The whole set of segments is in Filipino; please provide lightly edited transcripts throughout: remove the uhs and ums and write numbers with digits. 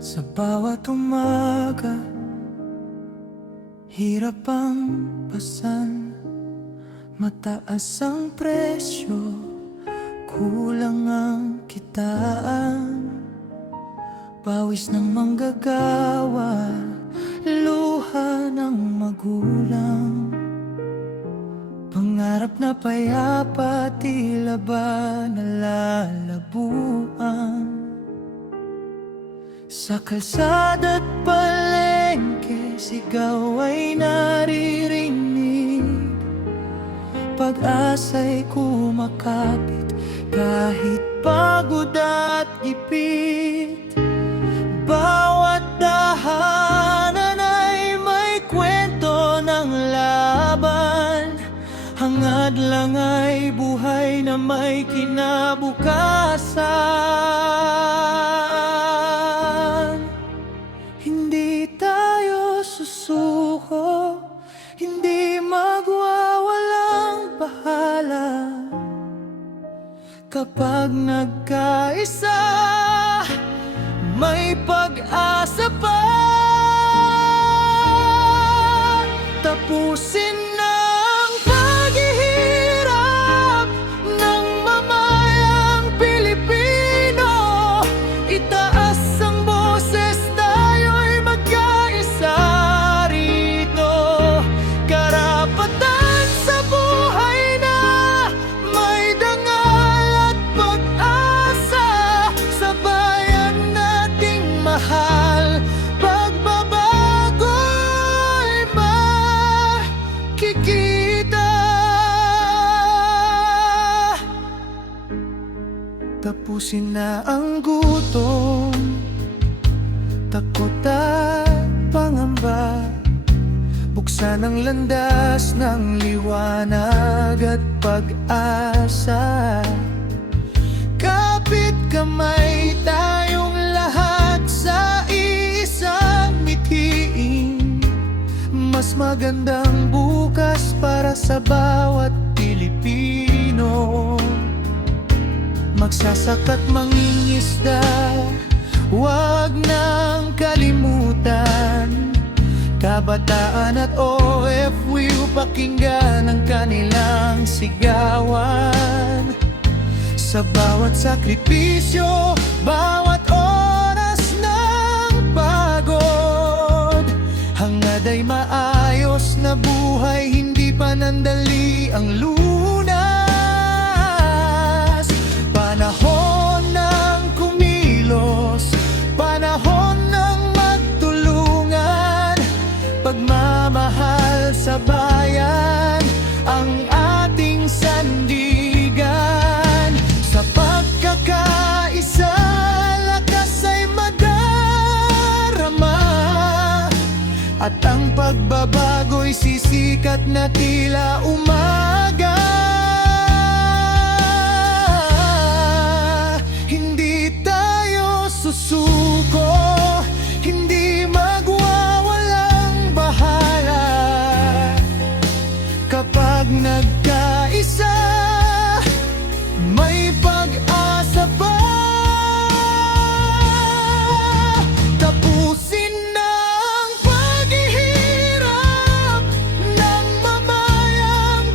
Sa bawat umaga, hirap ang pasan. Mataas ang presyo, kulang ang kitaan. Pawis ng manggagawa, luha ng magulang. Pangarap na payapa, tila ba nalalabuan? Sa kalsada't palengke, sigaw ay naririnig. Pag-asa'y kumakapit, kahit pagod at gipit. Bawat dahanan ay may kwento ng laban. Hangad lang ay buhay na may kinabukasan. Hindi tayo susuko, hindi magwawalang bahala. Kapag nagkaisa, may pag-asa pa. Tapusin na ang paghihirap ng mamayang Pilipino. Itaas ang boses, tayo'y magkaisa rito. Karapatan sa buhay na may dangal at pag-asa. Sa bayan nating mahal, pagbabago'y makikita. Tapusin na ang gutom, takot at pangamba. Buksan ang landas ng liwanag at pag-asa. Kapit kamay tayong lahat sa iisang mithiin. Mas magandang bukas para sa bawat Pilipino. Magsasaka't mangingisda, huwag nang kalimutan. Kabataan at OFW, pakinggan ang kanilang sigawan. Sa bawat sakripisyo, bawat oras ng pagod, hangad ay maayos na buhay, hindi panandali ang lunas. Panahon ng kumilos, panahon ng magtulungan. Pagmamahal sa bayan, ang ating sandigan. Sa pagkakaisa, lakas ay madarama. At ang pagbabago'y sisikat na tila umaga. Hindi tayo susuko, hindi magwawalang bahala. Kapag nagkaisa, may pag-asa pa. Tapusin na ang paghihirap ng mamayang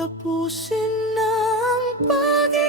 tapusin na ang pag